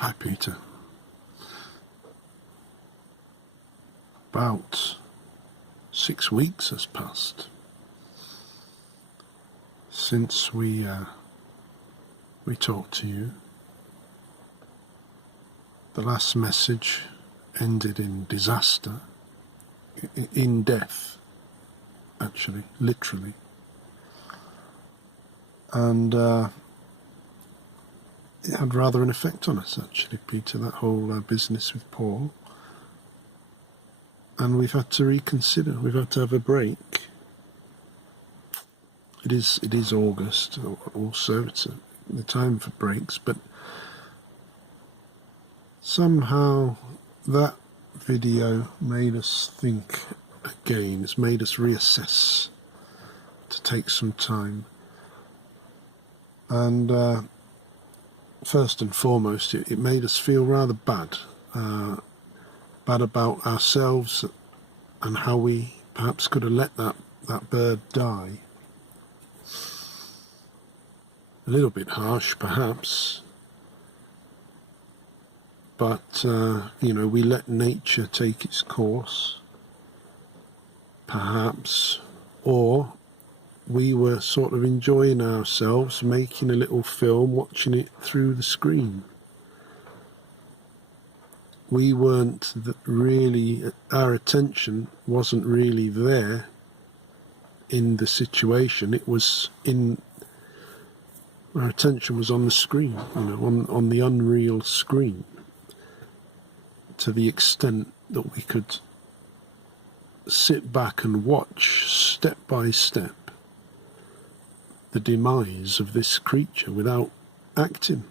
Hi, Peter. About 6 weeks has passed since we talked to you. The last message ended in disaster, in death, actually, literally. And it had rather an effect on us, actually, Peter, that whole business with Paul. And we've had to reconsider. We've had to have a break. It is August also. It's the time for breaks. But somehow that video made us think again. It's made us reassess, to take some time. And first and foremost, it made us feel rather bad about ourselves and how we perhaps could have let that bird die. A little bit harsh, perhaps, but we let nature take its course, perhaps, or we were sort of enjoying ourselves, making a little film, watching it through the screen. We weren't really, our attention wasn't really there in the situation. Our attention was on the screen, on the unreal screen, to the extent that we could sit back and watch step by step the demise of this creature without acting.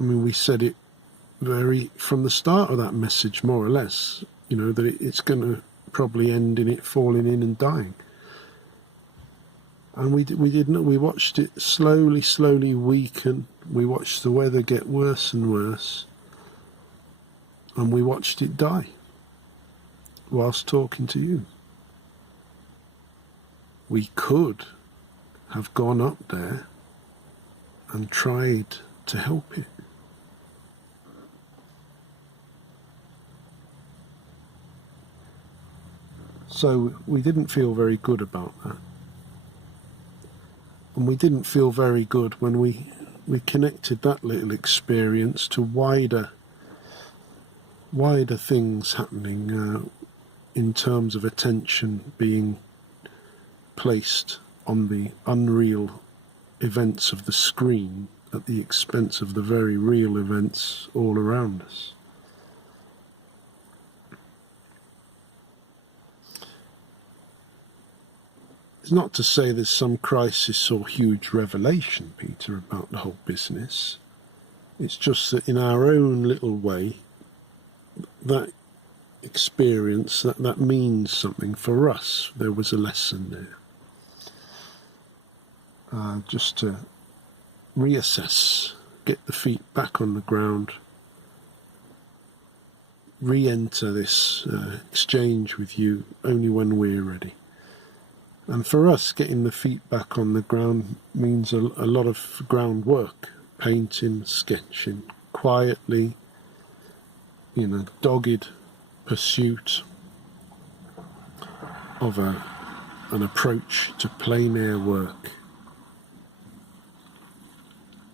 I mean, we said it from the start of that message, more or less, that it's going to probably end in it falling in and dying. And we didn't. We watched it slowly weaken. We watched the weather get worse and worse. And we watched it die whilst talking to you. We could have gone up there and tried to help it. So we didn't feel very good about that. And we didn't feel very good when we connected that little experience to wider things happening in terms of attention being placed on the unreal events of the screen at the expense of the very real events all around us. It's not to say there's some crisis or huge revelation, Peter, about the whole business. It's just that in our own little way, that experience, that means something for us. There was a lesson there. Just to reassess, get the feet back on the ground, re-enter this exchange with you only when we're ready. And for us, getting the feet back on the ground means a lot of groundwork, painting, sketching, quietly, dogged pursuit of an approach to plein air work,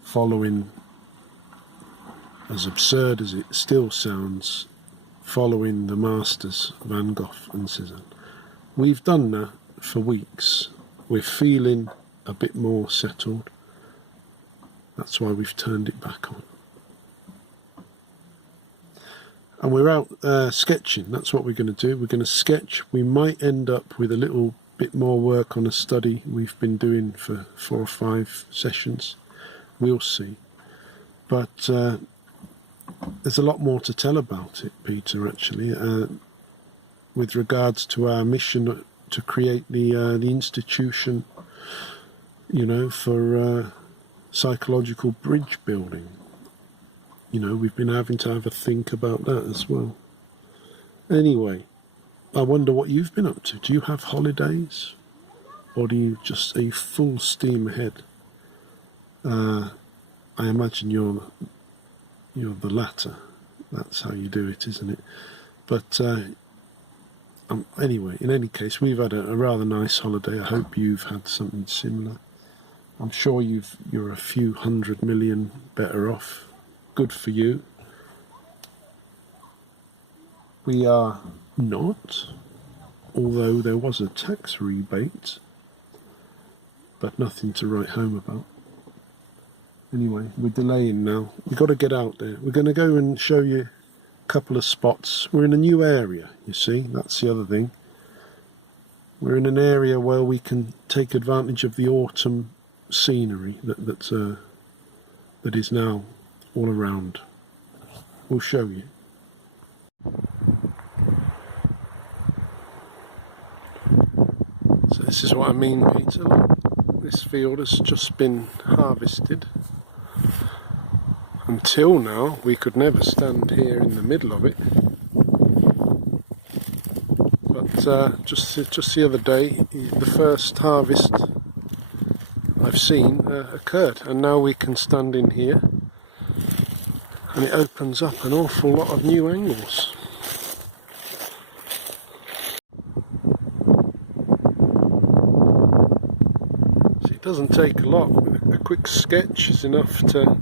following, as absurd as it still sounds, following the masters, Van Gogh and Cézanne. We've done that for weeks. We're feeling a bit more settled. That's why we've turned it back on. And we're out sketching. That's what we're going to do. We're going to sketch. We might end up with a little bit more work on a study we've been doing for 4 or 5 sessions. We'll see. But there's a lot more to tell about it, Peter, actually, with regards to our mission to create the institution, for psychological bridge building. We've been having to have a think about that as well. Anyway, I wonder what you've been up to. Do you have holidays? Or are you just full steam ahead? I imagine you're the latter. That's how you do it, isn't it? But anyway, in any case, we've had a rather nice holiday. I hope you've had something similar. I'm sure you're a few 100 million better off. Good for you. We are not, although there was a tax rebate, but nothing to write home about. Anyway, we're delaying now. We've got to get out there. We're going to go and show you a couple of spots. We're in a new area, you see. That's the other thing. We're in an area where we can take advantage of the autumn scenery that is now all around. We'll show you. So this is what I mean, Peter. This field has just been harvested. Until now, we could never stand here in the middle of it. But just the other day, the first harvest I've seen occurred, and now we can stand in here, and it opens up an awful lot of new angles. So it doesn't take a lot. A quick sketch is enough to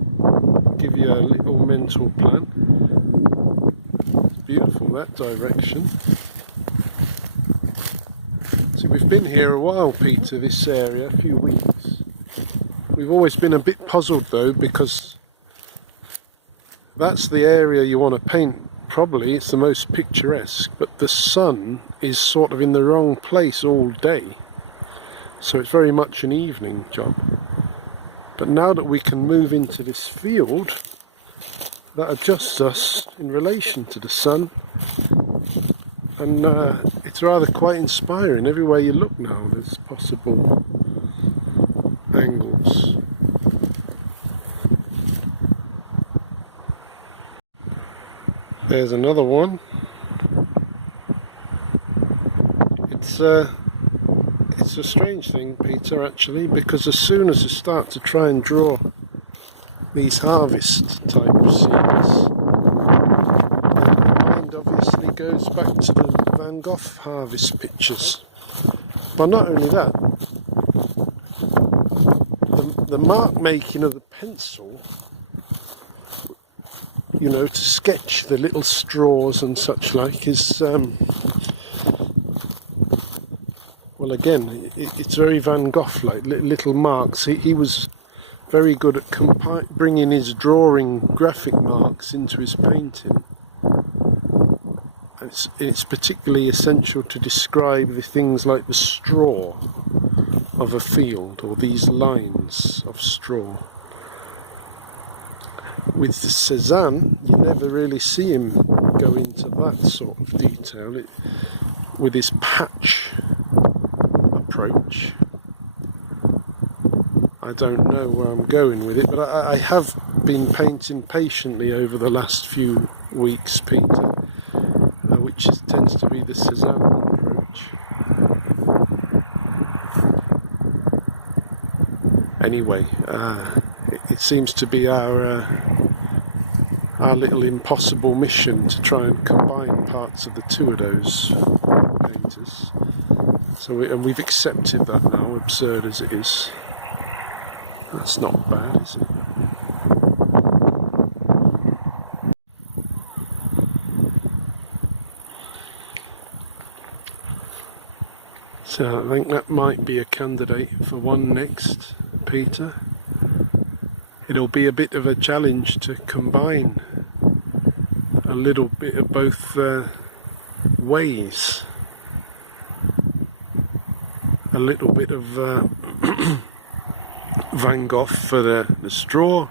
give you a little mental plan. It's beautiful, that direction. See, we've been here a while, Peter, this area, a few weeks. We've always been a bit puzzled though, because that's the area you want to paint. Probably it's the most picturesque, but the sun is sort of in the wrong place all day, so it's very much an evening job. But now that we can move into this field, that adjusts us in relation to the sun, and it's rather quite inspiring. Everywhere you look now there's possible angles. There's another one. It's a strange thing, Peter, actually, because as soon as I start to try and draw these harvest type scenes, my mind obviously goes back to the Van Gogh harvest pictures. But not only that, the mark making of the pencil, you know, to sketch the little straws and such like, is well, again, it's very Van Gogh-like, little marks. He was very good at bringing his drawing graphic marks into his painting. It's particularly essential to describe the things like the straw of a field, or these lines of straw. With Cézanne, you never really see him go into that sort of detail. With his patch approach, I don't know where I'm going with it, but I have been painting patiently over the last few weeks, Peter, which tends to be the Cézanne approach. Anyway, it seems to be our little impossible mission to try and combine parts of the two of those painters. So we've accepted that now, absurd as it is. That's not bad, is it? So I think that might be a candidate for one next, Peter. It'll be a bit of a challenge to combine a little bit of both ways. A little bit of Van Gogh for the straw,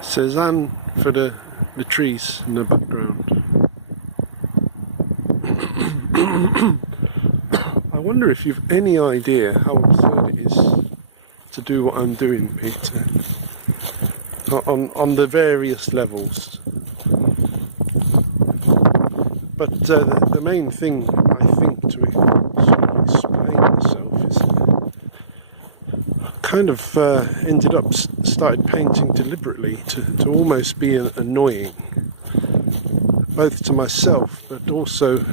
Cézanne for the trees in the background. I wonder if you've any idea how absurd it is to do what I'm doing, Peter, on the various levels. But the main thing, I think, to sort of explain myself is kind of ended up started painting deliberately to almost be annoying, both to myself but also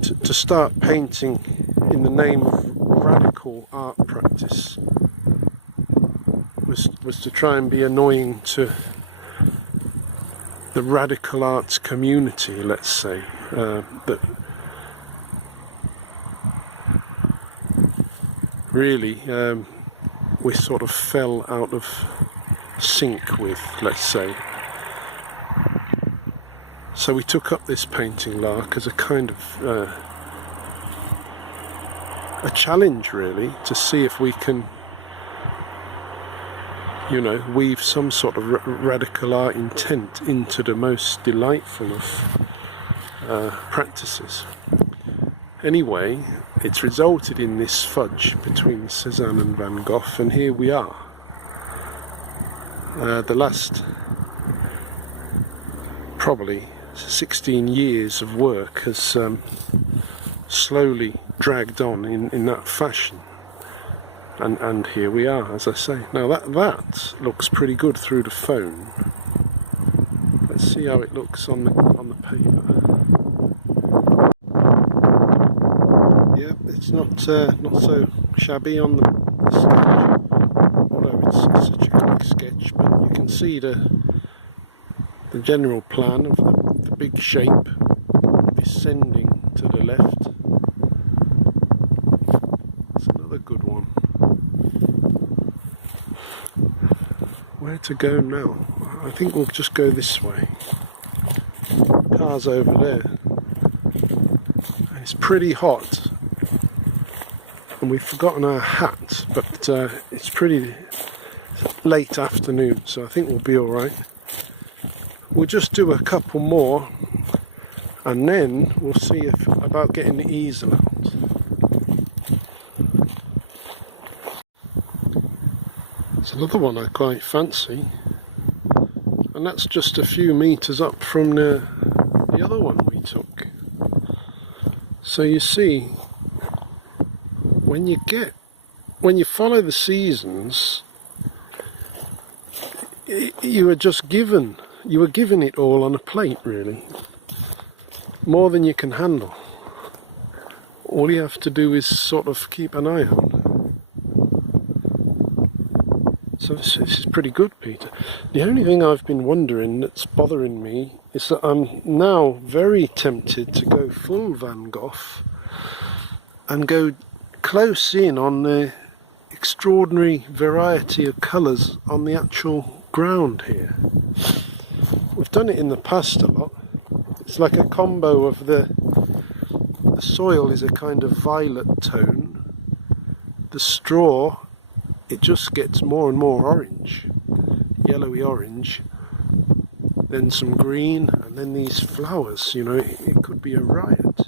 to start painting in the name of radical art practice was to try and be annoying to the radical arts community, let's say, that really we sort of fell out of sync with, let's say. So we took up this painting lark as a kind of a challenge, really, to see if we can, you know, weave some sort of radical art intent into the most delightful of practices. Anyway, it's resulted in this fudge between Cézanne and Van Gogh, and here we are. The last probably 16 years of work has slowly dragged on in that fashion, and here we are, as I say. Now that looks pretty good through the phone. Let's see how it looks on the paper. Yeah, it's not so shabby on the sketch, although it's such a quick sketch, but you can see the general plan of the big shape descending to the left. It's another good one. Where to go now? I think we'll just go this way. Car's over there. And it's pretty hot. And we've forgotten our hat, but it's pretty late afternoon, so I think we'll be alright. We'll just do a couple more, and then we'll see about getting the easel out. It's another one I quite fancy, and that's just a few meters up from the other one we took. So you see, when you follow the seasons, you were given it all on a plate, really. More than you can handle. All you have to do is sort of keep an eye out. So this is pretty good, Peter. The only thing I've been wondering that's bothering me is that I'm now very tempted to go full Van Gogh and go close in on the extraordinary variety of colours on the actual ground here. We've done it in the past a lot. It's like a combo of the soil is a kind of violet tone. The straw, it just gets more and more orange, yellowy orange. Then some green, and then these flowers. You know, it could be a riot.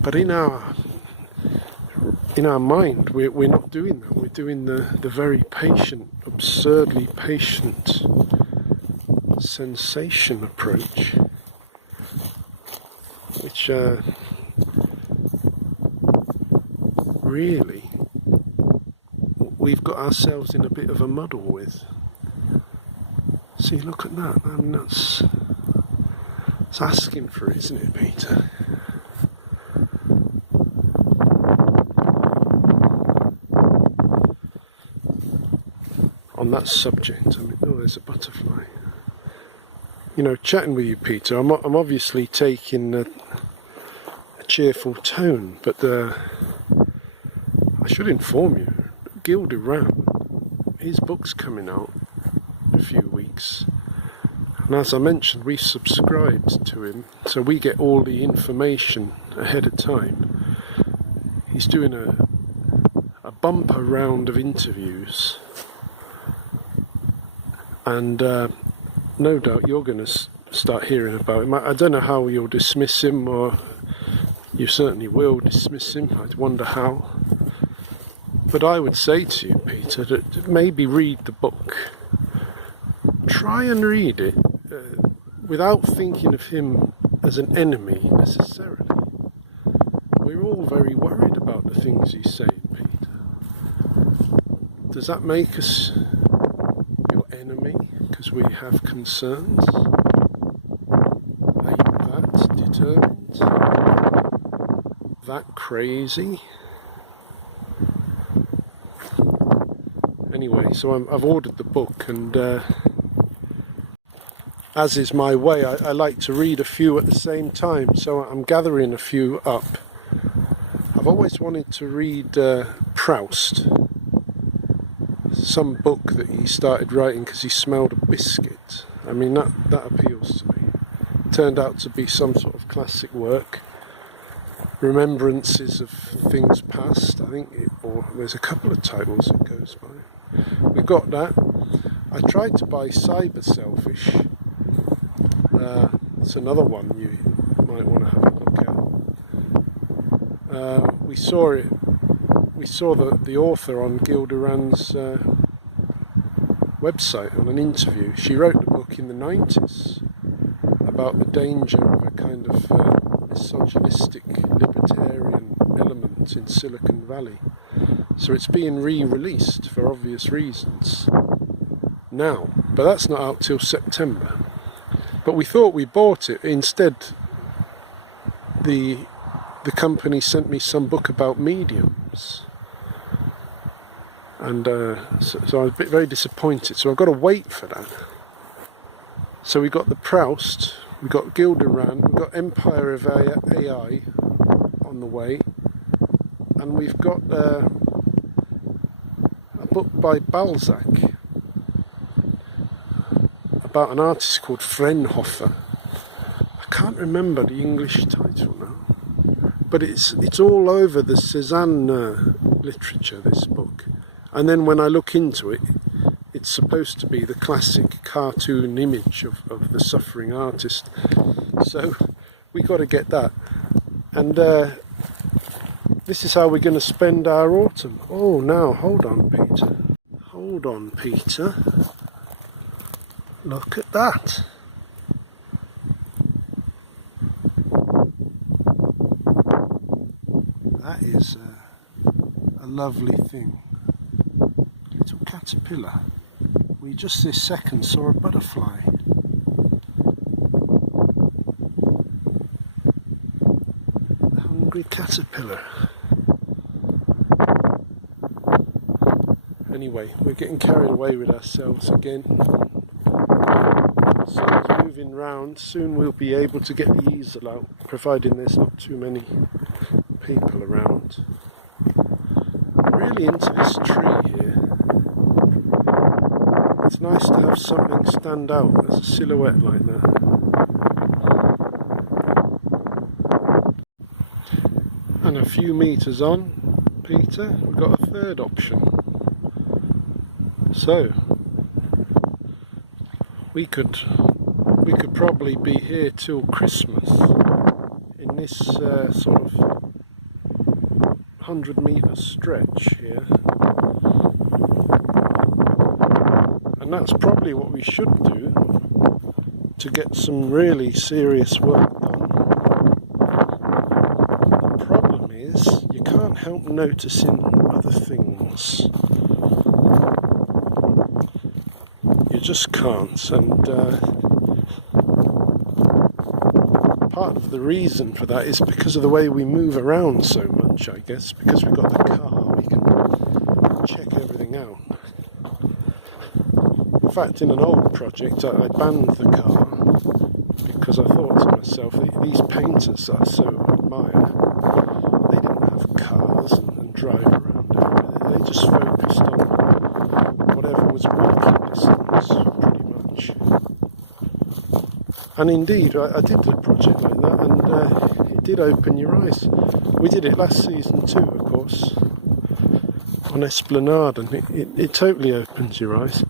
But in our mind, we're not doing that. We're doing the very patient, absurdly patient sensation approach, which really we've got ourselves in a bit of a muddle with. See, look at that, and it's asking for it, isn't it, Peter? On that subject, I mean, oh, there's a butterfly. You know, chatting with you, Peter, I'm obviously taking a cheerful tone, but I should inform you, Gil Durand, his book's coming out in a few weeks, and as I mentioned, we subscribed to him, so we get all the information ahead of time. He's doing a bumper round of interviews, and no doubt you're going to start hearing about him. I don't know how you'll dismiss him, or you certainly will dismiss him. I wonder how. But I would say to you, Peter, that maybe read the book. Try and read it without thinking of him as an enemy necessarily. We're all very worried about the things he's saying, Peter. Does that make us your enemy because we have concerns? Are you that determined? That crazy? Anyway, so I've ordered the book, and as is my way, I like to read a few at the same time, so I'm gathering a few up. I've always wanted to read Proust, some book that he started writing because he smelled a biscuit. I mean, that appeals to me. It turned out to be some sort of classic work, remembrances of things past, I think, or there's a couple of titles it goes by. We got that. I tried to buy Cyber Selfish. It's another one you might want to have a look at. We saw it. We saw the author on Gilderan's website on an interview. She wrote the book in the 90s about the danger of a kind of misogynistic libertarian element in Silicon Valley. So it's being re-released for obvious reasons now, but that's not out till September. But we thought we bought it. Instead, the company sent me some book about mediums, and so I was very disappointed. So I've got to wait for that. So we got the Proust, we got Gilderan, we got Empire of AI on the way, and we've got a book by Balzac about an artist called Fraunhofer. I can't remember the English title now, but it's all over the Cézanne literature, this book. And then when I look into it, it's supposed to be the classic cartoon image of the suffering artist. So we got to get that. And this is how we're going to spend our autumn. Oh, now, hold on, Peter. Hold on, Peter. Look at that. That is a lovely thing. Little caterpillar. We just this second saw a butterfly. A hungry caterpillar. Anyway, we're getting carried away with ourselves again. Sun's moving round. Soon we'll be able to get the easel out, providing there's not too many people around. I'm really into this tree here. It's nice to have something stand out as a silhouette like that. And a few metres on, Peter, we've got a third option. So we could probably be here till Christmas in this sort of 100-metre stretch here, and that's probably what we should do to get some really serious work done. The problem is you can't help noticing other things. You just can't, and part of the reason for that is because of the way we move around so much, I guess. Because we've got the car, we can check everything out. In fact, in an old project, I banned the car because I thought to myself, these painters I so admire, they didn't have cars and drive around everywhere. They just focused on whatever was walking distance, pretty much. And indeed, I did a project like that, and it did open your eyes. We did it last season too, of course, on Esplanade, and it totally opens your eyes.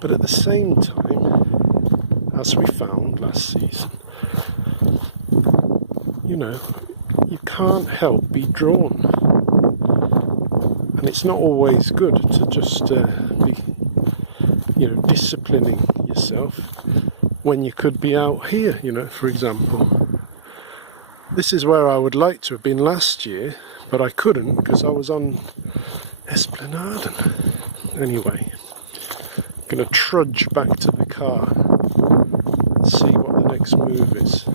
But at the same time, as we found last season, you know, you can't help be drawn. And it's not always good to just be, you know, disciplining yourself when you could be out here, you know, for example. This is where I would like to have been last year, but I couldn't because I was on Esplanade. Anyway, I'm going to trudge back to the car and see what the next move is.